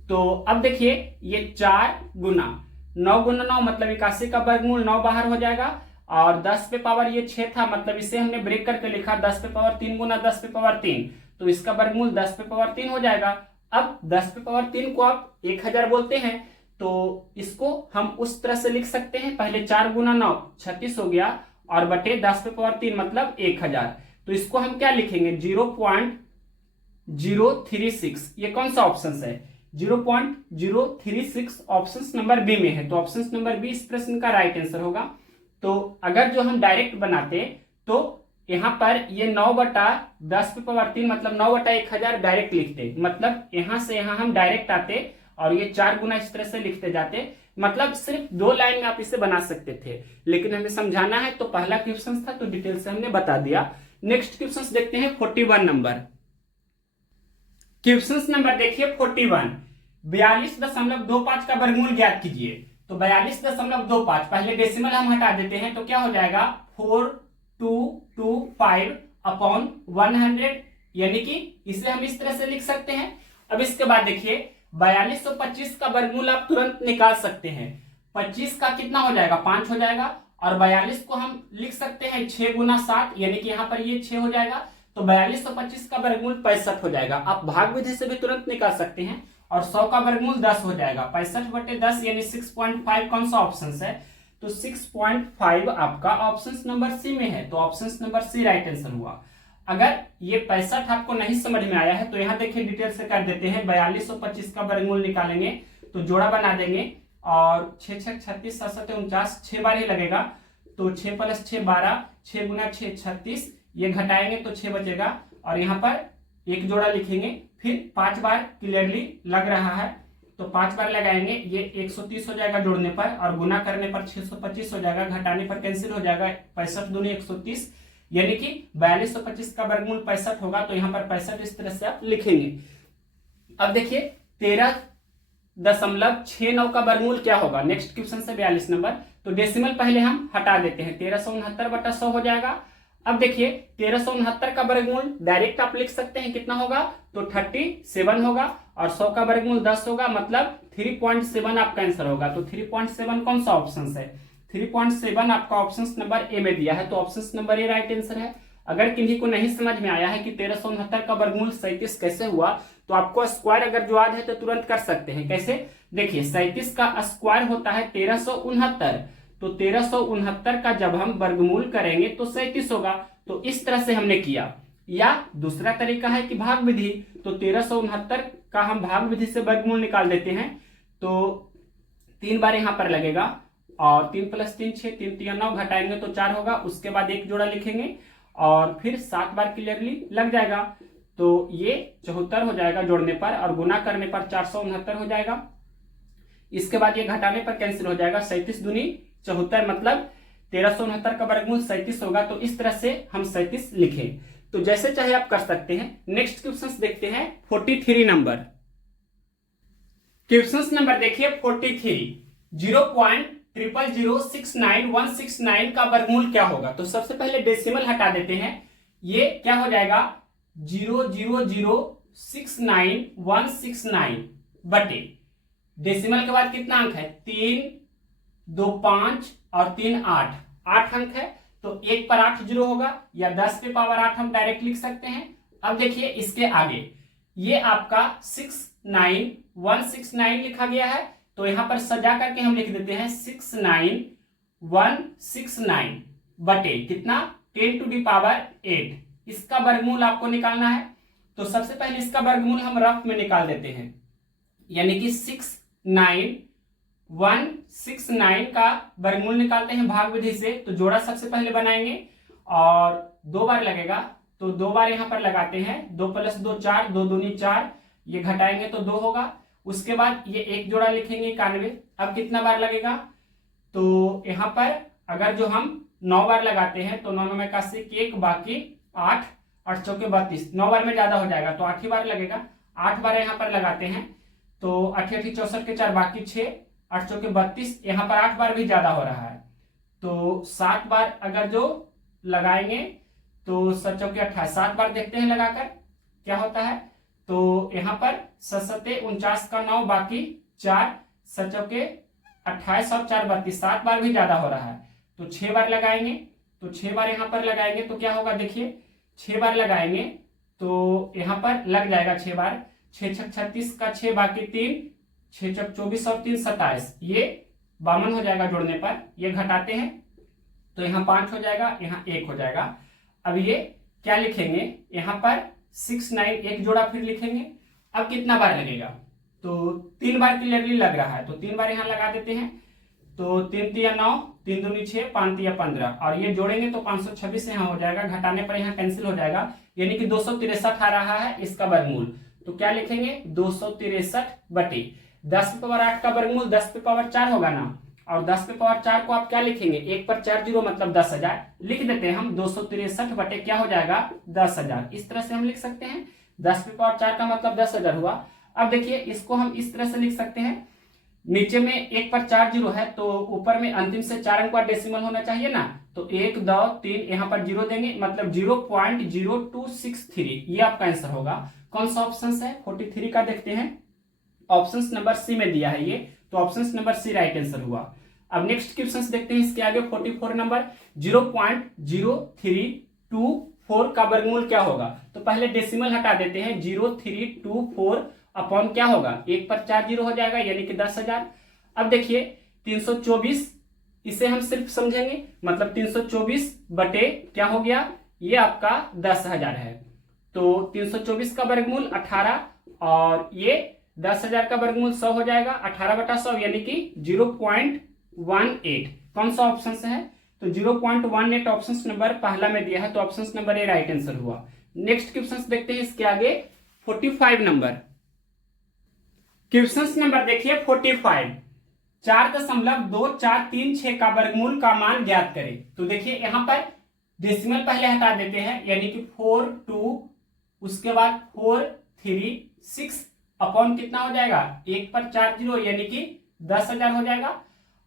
तो अब देखिए ये 4 गुना 9 गुना 9, मतलब 81 का वर्गमूल 9 बाहर हो जाएगा, और 10 पे पावर ये 6 था, मतलब इसे हमने ब्रेक करके लिखा 10 पे पावर 3 गुना 10 पे पावर 3, तो इसका वर्गमूल 10 पे पावर 3 हो जाएगा। अब 10 पे पावर 3 को आप 1000 बोलते हैं, तो इसको हम उस तरह से लिख सकते हैं, पहले 4 गुना 9 36 हो गया, और बटे 10 पे पावर 3 मतलब 1000। तो इसको हम क्या लिखेंगे 0.036। ये कौन सा ऑप्शन है, 0.036 ऑप्शन नंबर बी में है, तो ऑप्शन नंबर बी इस प्रश्न का राइट आंसर होगा। तो अगर जो हम डायरेक्ट बनाते तो यहां पर ये 9 बटा 10 पे पावर 3 मतलब 9 बटा 1000 डायरेक्ट लिखते, मतलब यहां से यहां हम डायरेक्ट आते और ये 4 गुना इस तरह से लिखते जाते, मतलब सिर्फ 2 लाइन में आप इसे बना सकते थे, लेकिन हमें समझाना है तो पहला क्वेश्चन था तो डिटेल से हमने बता दिया। नेक्स्ट क्वेश्चन देखते हैं 41 नंबर। क्वेश्चन नंबर देखिए 41, 42.25 का वर्गमूल ज्ञात कीजिए। तो 42.25, पहले डेसिमल हम हटा देते हैं तो क्या हो जाएगा 4225 अपॉन 100, यानी कि इसे हम इस तरह से लिख सकते हैं। अब इसके बाद देखिए 4225 का वर्गमूल आप तुरंत निकाल सकते हैं। 25 का कितना हो जाएगा 5 हो जाएगा, और 42 को हम लिख सकते हैं 6 गुना 7, यानी कि यहाँ पर ये 6 हो जाएगा, तो 4225 का वर्गमूल 65 हो जाएगा। आप भाग विधि से भी तुरंत निकाल सकते हैं, और 100 का वर्गमूल 10 हो जाएगा। 65 बटे 10 यानी 6.5 कौन सा ऑप्शन है, तो 6.5 आपका ऑप्शन नंबर सी में है, तो option number C right answer हुआ। अगर ये 65 आपको नहीं समझ में आया है तो यहाँ देखिए डिटेल से कर देते हैं। 4225 का वर्गमूल निकालेंगे तो जोड़ा बना देंगे, और 6 6 36 7 7 49, 6 बार ही लगेगा, तो 6 + 6 12, 6 गुना 6 36, ये घटाएंगे तो 6 बचेगा, और यहाँ पर एक जोड़ा लिखेंगे, फिर 5 बार क्लियरली लग रहा है तो 5 बार लगाएंगे, ये 130 हो जाएगा जोड़ने पर, और गुना करने पर 625 हो जाएगा, घटाने पर कैंसिल हो जाएगा, 65 दूनी 130, यानी कि 4225 का वर्गमूल 65 होगा। तो यहाँ पर 65 इस तरह से आप लिखेंगे। अब देखिए 13.69 का वर्गमूल क्या होगा, नेक्स्ट क्वेश्चन से 42 नंबर। तो डेसिमल पहले हम हटा देते हैं, 1369 बटा 100 हो जाएगा। अब देखिए 1369 का वर्गमूल डायरेक्ट आप लिख सकते हैं, कितना होगा तो 37 होगा, और 100 का वर्गमूल 10 होगा, मतलब 3.7 आपका आंसर होगा। तो 3.7 कौन सा ऑप्शन है, 3.7 आपका ऑप्शन नंबर ए में दिया है, तो option number A right answer है। अगर किन्हीं को नहीं समझ में आया है कि 1369 का वर्गमूल 37 कैसे हुआ, तो आपको स्क्वायर अगर याद है तो तुरंत कर सकते हैं। कैसे, देखिए 37 का स्क्वायर होता है 1369, तो 1369 का जब हम वर्गमूल करेंगे तो 37 होगा, तो इस तरह से हमने किया। या दूसरा तरीका है कि भाग विधि, तो 1369 का हम भाग विधि से वर्गमूल निकाल देते हैं, तो 3 बार यहां पर लगेगा, और 3 + 3 6, 3 3 9, घटाएंगे तो 4 होगा, उसके बाद एक जोड़ा लिखेंगे, और फिर 7 बार क्लियरली लग जाएगा। तो ये 74 हो जाएगा जोड़ने पर, और गुना करने पर 469 हो जाएगा। इसके बाद ये घटाने पर कैंसिल हो जाएगा, 37 दूनी 74 मतलब 1369 का वर्गमूल 37 होगा। तो इस तरह से हम 37 लिखें, तो जैसे चाहे आप कर सकते हैं। नेक्स्ट क्वेश्चन देखते हैं 43 नंबर। क्वेश्चन नंबर देखिए 43, 0.00069169 का वर्गमूल क्या होगा। तो सबसे पहले डेसिमल हटा देते हैं, ये क्या हो जाएगा 0.00069169 बटे डेसिमल के बाद कितना अंक है 3, 2 5 और 3 8, 8 अंक है। तो 1 पर 8 जीरो होगा, या 10 पे पावर 8 हम डायरेक्ट लिख सकते हैं। अब देखिए इसके आगे ये आपका 69169 लिखा गया है, तो यहां पर सजा करके हम लिख देते हैं 69169 बटे कितना 10 टू दी पावर 8। इसका वर्गमूल आपको निकालना है। तो सबसे पहले इसका वर्गमूल हम रफ में निकाल देते हैं, यानी कि 69169 का वर्गमूल निकालते हैं भाग विधि से। तो जोड़ा सबसे पहले बनाएंगे और 2 बार लगेगा, तो 2 बार यहां पर लगाते हैं। 2 + 2 4, 2 दूनी 4, ये घटाएंगे तो 2 होगा। उसके बाद ये एक जोड़ा लिखेंगे 91। अब कितना बार लगेगा, तो यहां पर अगर जो हम 9 बार लगाते हैं तो 9 में 1 बाकी 8, 8 चौके 32, 9 बार में ज्यादा हो जाएगा तो 8 ही बार लगेगा। 8 बार यहां पर लगाते हैं, तो 8 8 64 के 4 बाकी 6, 8 चौके 32, यहाँ पर 8 बार भी ज्यादा हो रहा है। तो 7 बार अगर जो लगाएंगे तो 7 चौके 28, 7 बार देखते हैं लगाकर क्या होता है। तो यहाँ पर 7 7 49 का 9 बाकी 4, 7 चौके 28 और 4 32, 7 बार भी ज्यादा हो रहा है। तो 6 बार लगाएंगे, तो 6 बार यहाँ पर लगाएंगे तो क्या होगा देखिए 6 बार लगाएंगे तो यहाँ पर लग जाएगा 6 बार, 6 6 36 का 6 बाकी 3, 6 चौक 24 और 3 27, ये 52 हो जाएगा जोड़ने पर। ये घटाते हैं तो यहाँ 5 हो जाएगा, यहाँ 1 हो जाएगा। अब ये क्या लिखेंगे, यहाँ पर 69 एक जोड़ा फिर लिखेंगे। अब कितना बार लगेगा, तो 3 बार क्लियरली लग रहा है, तो 3 बार यहाँ लगा देते हैं। तो 3 3 9, 3 दूनी 6, 5 3 15, और ये जोड़ेंगे तो 526 यहाँ हो जाएगा। घटाने पर यहाँ कैंसिल हो जाएगा, यानी कि 263 आ रहा है इसका वर्गमूल। तो क्या लिखेंगे 263 बटे 10 पे पावर 8 का वर्गमूल 10 पे पावर 4 होगा ना, और 10 पे पावर 4 को आप क्या लिखेंगे 1 पर 4 जीरो मतलब 10,000 लिख देते हैं हम। 263 बटे क्या हो जाएगा 10,000, इस तरह से हम लिख सकते हैं। 10 पे पावर 4 का मतलब 10,000 हुआ। अब देखिए इसको हम इस तरह से लिख सकते हैं, नीचे में 1 पर 4 जीरो है तो ऊपर में अंतिम से 4 अंक का डेसिमल होना चाहिए ना, तो 1 2 3 यहाँ पर जीरो देंगे, मतलब 0.0263, ये आपका आंसर होगा। कौन सा ऑप्शन है 43 का, देखते हैं। ऑप्शन नंबर सी में दिया है ये, तो option number C right answer हुआ। अब नेक्स्ट क्वेश्चन देखते हैं इसके आगे 44 नंबर, 0.0324 का वर्गमूल क्या होगा। तो पहले डेसिमल हटा देते हैं, 0324 अपॉन क्या होगा 1 पर 4 जीरो हो जाएगा, यानी कि 10,000। अब देखिए 324, इसे हम सिर्फ समझेंगे, मतलब 324 बटे क्या हो गया, ये आपका 10,000 है। तो 324 का वर्गमूल 18, और ये 10,000 का वर्गमूल 100 हो जाएगा। 18 बटा 100 यानी कि 0.18। कौन सा ऑप्शन है, तो 0.18 ऑप्शन नंबर पहला में दिया है, तो option number A right answer हुआ। नेक्स्ट क्वेश्चन देखते हैं इसके आगे 45 नंबर। क्वेश्चन नंबर देखिए 45, 4.2436 का वर्गमूल का मान ज्ञात करें। तो देखिए यहां पर डेसिमल पहले हटा देते हैं, यानी कि 4 2, उसके बाद 4 3 6 अपॉन कितना हो जाएगा 1 पर 4 जीरो, यानी कि 10,000 हो जाएगा।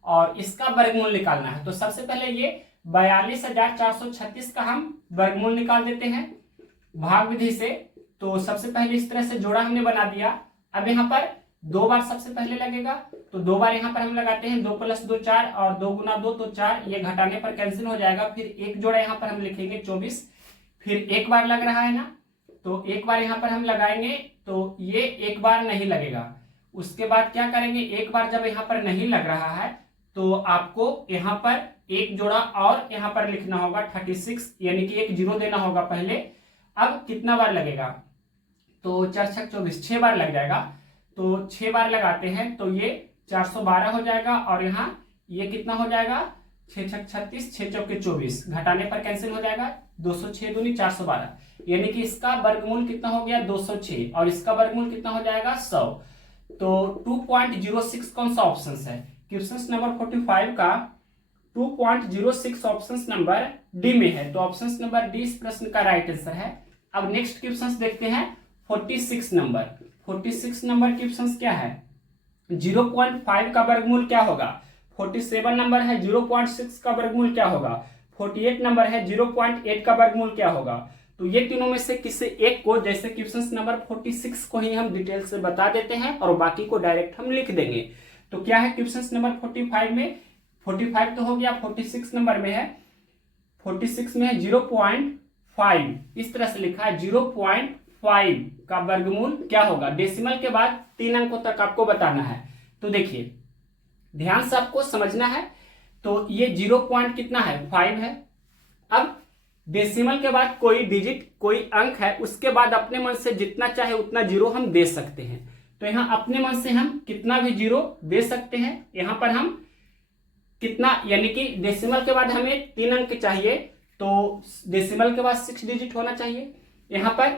और इसका वर्गमूल निकालना है, तो सबसे पहले ये 42,436 का हम वर्गमूल निकाल देते हैं भाग विधि से। तो सबसे पहले इस तरह से जोड़ा हमने बना दिया। अब यहाँ पर 2 बार सबसे पहले लगेगा, तो 2 बार यहाँ पर हम लगाते हैं। 2 + 2 4, और 2 गुना 2 तो 4, ये घटाने पर कैंसिल हो जाएगा। फिर एक जोड़ा यहाँ पर हम लिखेंगे 24, फिर 1 बार लग रहा है ना, तो 1 बार यहाँ पर हम लगाएंगे, तो ये 1 बार नहीं लगेगा। उसके बाद क्या करेंगे, 1 बार जब यहाँ पर नहीं लग रहा है तो आपको यहाँ पर एक जोड़ा और यहाँ पर लिखना होगा 36, यानी कि एक जीरो देना होगा पहले। अब कितना बार लगेगा, तो 4 6 24, 6 बार लग जाएगा। तो 6 बार लगाते हैं, तो ये 412 हो जाएगा, और यहाँ ये कितना हो जाएगा 6 छक 36, 6 चौके 24, घटाने पर कैंसिल हो जाएगा, 206 दूनी 412, यानी कि इसका वर्गमूल कितना हो गया 206 और इसका वर्गमूल कितना हो जाएगा 100। तो 2.06 कौन सा ऑप्शन है, क्वेश्चन नंबर 45 का 2.06 ऑप्शन नंबर डी में है। तो ऑप्शन नंबर डी इस प्रश्न का राइट आंसर है। अब नेक्स्ट क्वेश्चन देखते हैं 46 नंबर। 46 नंबर क्वेश्चन क्या है, 0.5 का वर्गमूल क्या होगा। 47 नंबर है 0.6 का वर्गमूल क्या होगा। 48 नंबर है 0.8 का वर्गमूल क्या होगा। तो ये तीनों में से किसी एक को, जैसे क्वेश्चन नंबर 46 को ही हम डिटेल से बता देते हैं और बाकी को डायरेक्ट हम लिख देंगे। तो क्या है क्वेश्चन नंबर 45 में, 45 तो हो गया, 46 नंबर में है, 46 में है 0.5, इस तरह से लिखा है 0.5 का वर्गमूल क्या होगा। डेसिमल के बाद 3 अंकों तक आपको बताना है। तो देखिए ध्यान से आपको समझना है। तो ये 0 पॉइंट कितना है 5 है। अब डेसिमल के बाद कोई डिजिट, कोई अंक है, उसके बाद अपने मन से जितना चाहे उतना जीरो हम दे सकते हैं। तो यहां अपने मन से हम कितना भी जीरो दे सकते हैं। यहां पर हम कितना, यानी कि डेसिमल के बाद हमें 3 अंक चाहिए, तो डेसिमल के बाद 6 डिजिट होना चाहिए। यहां पर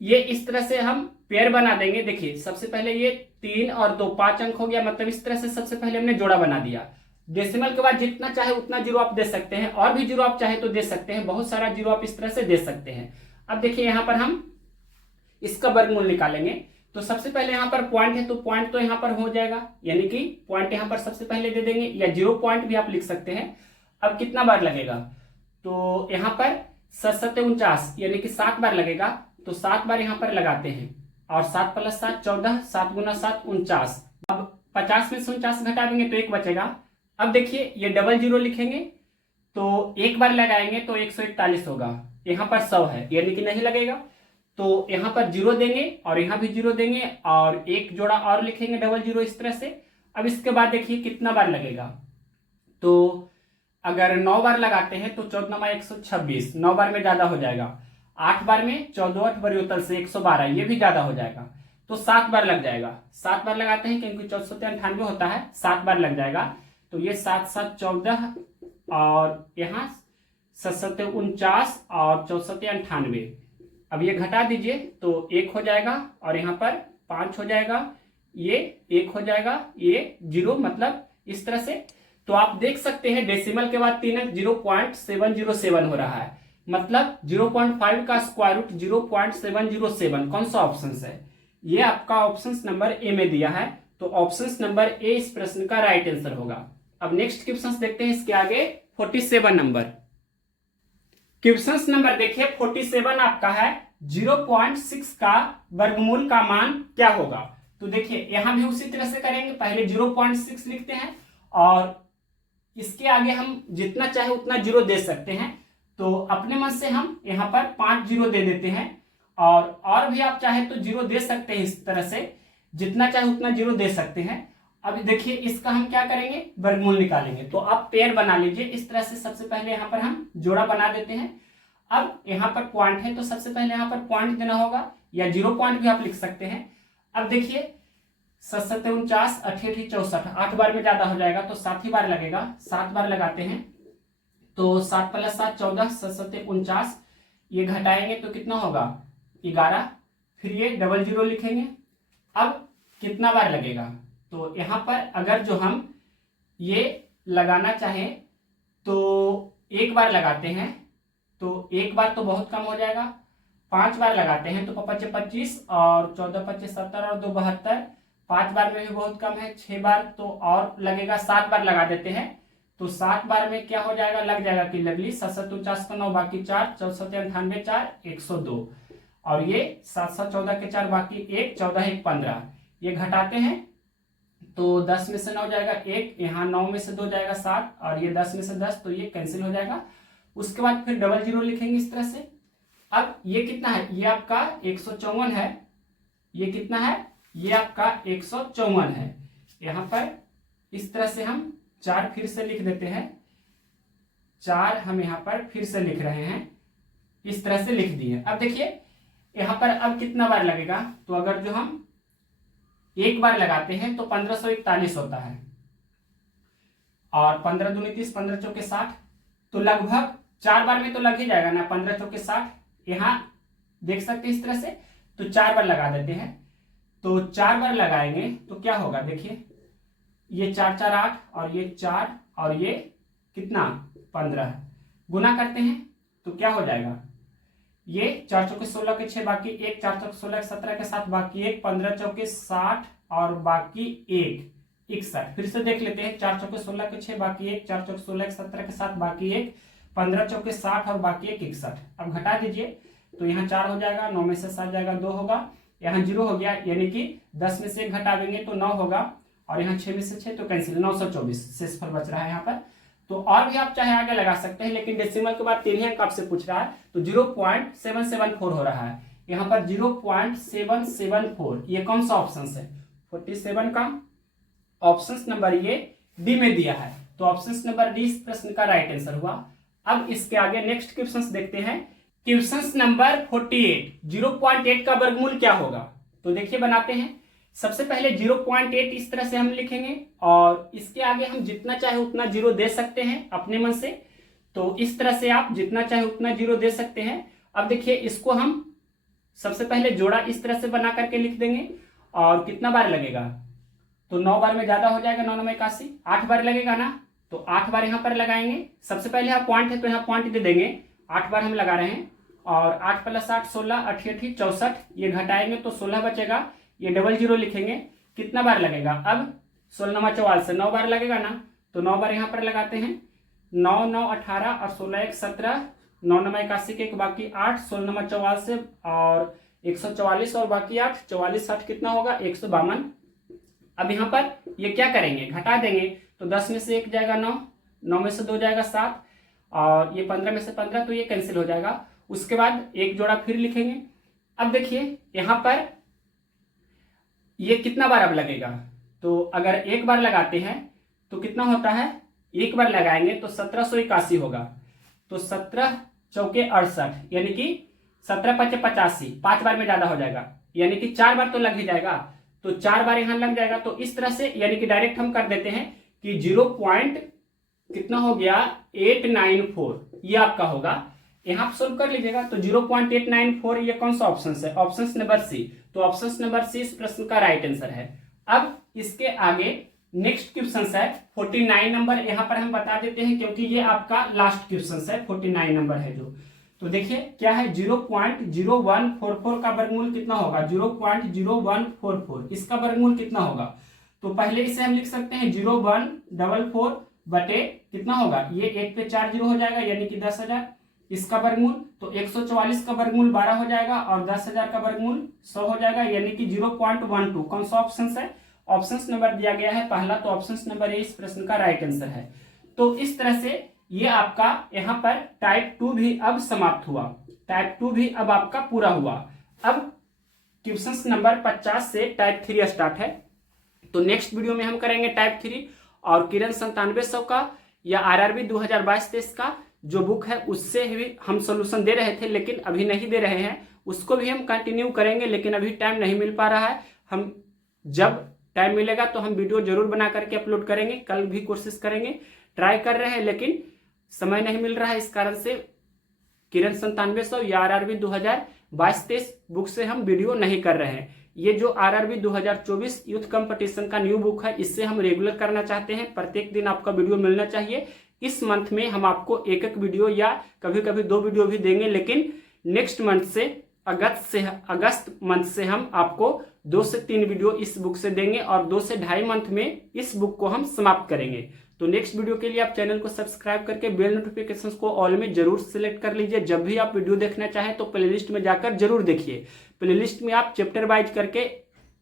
ये इस तरह से हम पेयर बना देंगे। देखिए सबसे पहले ये 3 और 2 5 अंक हो गया, मतलब इस तरह से सबसे पहले हमने जोड़ा बना दिया। डेसिमल के बाद जितना चाहे उतना जीरो आप दे सकते हैं, और भी जीरो आप चाहे तो दे सकते हैं, बहुत सारा जीरो आप इस तरह से दे सकते हैं। अब देखिए यहां पर हम इसका वर्गमूल निकालेंगे। तो सबसे पहले यहां पर पॉइंट है, तो पॉइंट तो यहां पर हो जाएगा, यानी कि पॉइंट यहां पर सबसे पहले दे देंगे, या 0 पॉइंट भी आप लिख सकते हैं। अब कितना बार लगेगा, तो यहां पर 7 49, यानी कि 7 बार लगेगा। तो 7 बार यहां पर लगाते हैं, और 7 + 7 14, 7 × 7 49। अब 50 में से 49 घटा देंगे तो 1 बचेगा। अब देखिए ये डबल जीरो लिखेंगे, तो एक बार लगाएंगे तो 141 होगा। यहां पर 100 है, यानी कि नहीं लगेगा। तो यहां पर जीरो देंगे और यहां भी जीरो देंगे, और एक जोड़ा और लिखेंगे डबल जीरो इस तरह से। अब इसके बाद देखिए कितना बार लगेगा, तो अगर 9 बार लगाते हैं तो 14 × 126, 9 बार में ज्यादा हो जाएगा। 8 बार में 14 8 बरी 112, ये भी ज्यादा हो जाएगा। तो 7 बार लग जाएगा। 7 बार लगाते हैं क्योंकि 1498 होता है, 7 बार लग जाएगा। तो ये 7 7 14, और यहाँ 7 49 और 64 98। अब ये घटा दीजिए तो 1 हो जाएगा, और यहाँ पर 5 हो जाएगा, ये 1 हो जाएगा, ये 0, मतलब इस तरह से। तो आप देख सकते हैं डेसिमल के बाद 3 अंक 0.707 हो रहा है, मतलब 0.5 का स्क्वायर रूट 0.707। कौन सा ऑप्शन है, ये आपका ऑप्शन नंबर ए में दिया है। तो ऑप्शन नंबर ए इस प्रश्न का राइट आंसर होगा। अब नेक्स्ट क्वेश्चन देखते हैं इसके आगे 47 नंबर। क्वेश्चन नंबर देखिए 47 आपका है 0.6 का वर्गमूल का मान क्या होगा। तो देखिए यहां भी उसी तरह से करेंगे, पहले 0.6 लिखते हैं और इसके आगे हम जितना चाहे उतना जीरो दे सकते हैं। तो अपने मन से हम यहाँ पर 5 जीरो दे देते हैं, और भी आप चाहे तो जीरो दे सकते हैं, इस तरह से जितना चाहे उतना जीरो दे सकते हैं। अब देखिए इसका हम क्या करेंगे, वर्गमूल निकालेंगे। तो आप पेयर बना लीजिए इस तरह से। सबसे पहले यहाँ पर हम जोड़ा बना देते हैं। अब यहाँ पर पॉइंट है तो सबसे पहले यहाँ पर पॉइंट देना होगा, या 0 पॉइंट भी आप लिख सकते हैं। अब देखिए 7 49 88 64, 8 बार में ज्यादा हो जाएगा तो 7 ही बार लगेगा। 7 बार लगाते हैं, तो 7 + 7 14, 7 49, ये घटाएंगे तो कितना होगा 11, फिर ये डबल जीरो लिखेंगे। अब कितना बार लगेगा, तो यहाँ पर अगर जो हम ये लगाना चाहें तो 1 बार लगाते हैं, तो 1 बार तो बहुत कम हो जाएगा। 5 बार लगाते हैं तो 5 × 25 और 14 × 5 70 और 2 72, 5 बार में भी बहुत कम है। 6 बार तो और लगेगा, 7 बार लगा देते हैं। तो 7 बार में क्या हो जाएगा, लग जाएगा कि लगली 7 7 49 का 9 बाकी 4, 64 98 4 102, और ये 7 7 14 के 4 बाकी 1, 14 1 15, ये घटाते हैं तो 10 में से 9 जाएगा 1, यहाँ 9 में से 2 जाएगा 7, और ये 10 में से 10, तो ये कैंसिल हो जाएगा। उसके बाद फिर डबल जीरो लिखेंगे इस तरह से। अब ये कितना है, ये आपका 154 है। ये कितना है, ये आपका 154 है। यहाँ पर इस तरह से हम 4 फिर से लिख देते हैं। 4 हम यहाँ पर फिर से लिख रहे हैं, इस तरह से लिख दिए। अब देखिए यहाँ पर अब कितना बार लगेगा, तो अगर जो हम 1 बार लगाते हैं तो 1541 होता है। और 15 दूनी 30, 15 चौके 60, तो लगभग 4 बार में तो लग ही जाएगा ना। 15 चौके 60, यहाँ देख सकते हैं इस तरह से, तो 4 बार लगा देते हैं। तो 4 बार लगाएंगे तो क्या होगा, देखिए ये 4 4 8 और ये 4 और ये कितना 15, गुना करते हैं तो क्या हो जाएगा, ये 4 चौके 16 के 6 बाकी 1, 4 चौके 16 17 के 7 बाकी 1, 15 चौके 60 और बाकी 1 61। फिर से देख लेते हैं, 4 चौके 16 के 6 बाकी 1, 4 चौके 16 के 17 के 7 बाकी 1, 15 चौके 60 और बाकी 1 61। अब घटा दीजिए तो यहाँ 4 हो जाएगा, 9 में से 7 जाएगा 2 होगा, यहाँ 0 हो गया, यानी कि 10 में से 1 घटा देंगे तो 9 होगा, और यहाँ 6 में से 6 तो कैंसिल, 924 शेषफल बच रहा है यहाँ पर। तो और भी आप चाहे आगे लगा सकते हैं, लेकिन डेसिमल के बाद 3 ही अंक आपसे पूछ रहा है, तो 0.774 हो रहा है यहाँ पर, 0.774। ये कौन सा ऑप्शन है, 47 का ऑप्शन नंबर ये डी में दिया है, तो ऑप्शन नंबर डी इस प्रश्न का राइट आंसर हुआ। अब इसके आगे नेक्स्ट क्वेश्चन देखते हैं। क्वेश्चन नंबर 48, 0.8 का वर्गमूल क्या होगा। तो देखिए बनाते हैं, सबसे पहले 0.8 इस तरह से हम लिखेंगे, और इसके आगे हम जितना चाहे उतना 0 दे सकते हैं अपने मन से। तो इस तरह से आप जितना चाहे उतना 0 दे सकते हैं। अब देखिए इसको हम सबसे पहले जोड़ा इस तरह से बना करके लिख देंगे, और कितना बार लगेगा, तो 9 बार में ज्यादा हो जाएगा, 9 9 81, 8 बार लगेगा ना, तो 8 बार यहाँ पर लगाएंगे। सबसे पहले यहाँ पॉइंट है तो यहाँ पॉइंट दे देंगे, 8 बार हम लगा रहे हैं, और 8 + 8 16, 8 8 64, ये घटाएंगे तो 16 बचेगा, ये डबल 0 लिखेंगे, कितना बार लगेगा, अब 16 9 44 से 9 बार लगेगा ना, तो 9 बार यहाँ पर लगाते हैं, 9 9 18 और 16 1 17, 9 9 81 के बाकी 8, 16 9 44 से और 144 और बाकी 8, 44 8 कितना होगा 152। अब यहाँ पर ये क्या करेंगे, घटा देंगे, तो 10 में से 1 जाएगा 9, 9 में से 2 जाएगा 7, और ये 15 में से 15, तो ये कैंसिल हो जाएगा। उसके बाद एक जोड़ा फिर लिखेंगे। अब देखिए यहाँ पर ये कितना बार अब लगेगा, तो अगर एक बार लगाते हैं तो कितना होता है, एक बार लगाएंगे तो 1781 होगा, तो 17 चौके 68, यानी कि 17 × 5 = 85, 5 बार में ज्यादा हो जाएगा, यानी कि 4 बार तो लग ही जाएगा, तो 4 बार यहाँ लग जाएगा। तो इस तरह से यानी कि डायरेक्ट हम कर देते हैं कि 0. कितना हो गया 894, ये आपका होगा, यहाँ आप सोल्व कर लीजिएगा। तो 0.894 ये कौन सा ऑप्शन है, ऑप्शन नंबर सी, तो ऑप्शन नंबर सी इस प्रश्न का राइट आंसर है। अब इसके आगे नेक्स्ट क्वेश्चन है 49 नंबर, यहाँ पर हम बता देते हैं क्योंकि ये आपका लास्ट क्वेश्चन है, 49 नंबर है जो। तो देखिए क्या है, 0.0144 का वर्गमूल कितना होगा, 0.0144, इसका वर्गमूल कितना होगा। तो पहले इसे हम लिख सकते हैं 0144 बटे कितना होगा, ये 1 पे 4 0 हो जाएगा, यानी कि 10,000, इसका वर्गमूल तो 144 का वर्गमूल 12 हो जाएगा, और 10,000 का वर्गमूल 100 हो जाएगा, यानी कि 0.12। कौन सा ऑप्शन है, ऑप्शन नंबर दिया गया है पहला, तो ऑप्शन नंबर ए इस प्रश्न का राइट आंसर है। तो इस तरह से ये आपका यहाँ पर टाइप 2 भी अब समाप्त हुआ, टाइप 2 भी अब आपका पूरा हुआ। अब क्वेश्चन नंबर 50 से टाइप 3 स्टार्ट है। तो नेक्स्ट वीडियो में हम करेंगे टाइप 3, और किरण 9700 का या RRB 2022-23 का जो बुक है उससे भी हम सोल्यूशन दे रहे थे, लेकिन अभी नहीं दे रहे हैं, उसको भी हम कंटिन्यू करेंगे, लेकिन अभी टाइम नहीं मिल पा रहा है। हम जब टाइम मिलेगा तो हम वीडियो जरूर बना करके अपलोड करेंगे, कल भी कोशिश करेंगे, ट्राई कर रहे हैं, लेकिन समय नहीं मिल रहा है, इस कारण से किरण 9700 या RRB 2022-23 बुक से हम वीडियो नहीं कर रहे हैं। ये जो RRB 2024 यूथ कंपटीशन का न्यू बुक है, इससे हम रेगुलर करना चाहते हैं, प्रत्येक दिन आपका वीडियो मिलना चाहिए। इस मंथ में हम आपको एक एक वीडियो या कभी कभी 2 वीडियो भी देंगे, लेकिन नेक्स्ट मंथ से अगस्त मंथ से हम आपको 2 से 3 वीडियो इस बुक से देंगे, और 2 से 2.5 मंथ में इस बुक को हम समाप्त करेंगे। तो नेक्स्ट वीडियो के लिए आप चैनल को सब्सक्राइब करके बेल नोटिफिकेशंस को ऑल में जरूर सिलेक्ट कर लीजिए। जब भी आप वीडियो देखना चाहें तो प्लेलिस्ट में जाकर जरूर देखिए। प्लेलिस्ट में आप चैप्टर वाइज करके,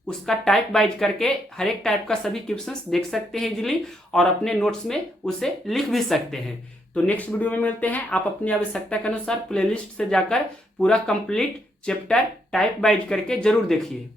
उसका टाइप वाइज करके हर एक टाइप का सभी क्वेश्चंस देख सकते हैं इजीली, और अपने नोट्स में उसे लिख भी सकते हैं। तो नेक्स्ट वीडियो में मिलते हैं। आप अपनी आवश्यकता के अनुसार प्लेलिस्ट से जाकर पूरा कंप्लीट चैप्टर टाइप वाइज करके जरूर देखिए।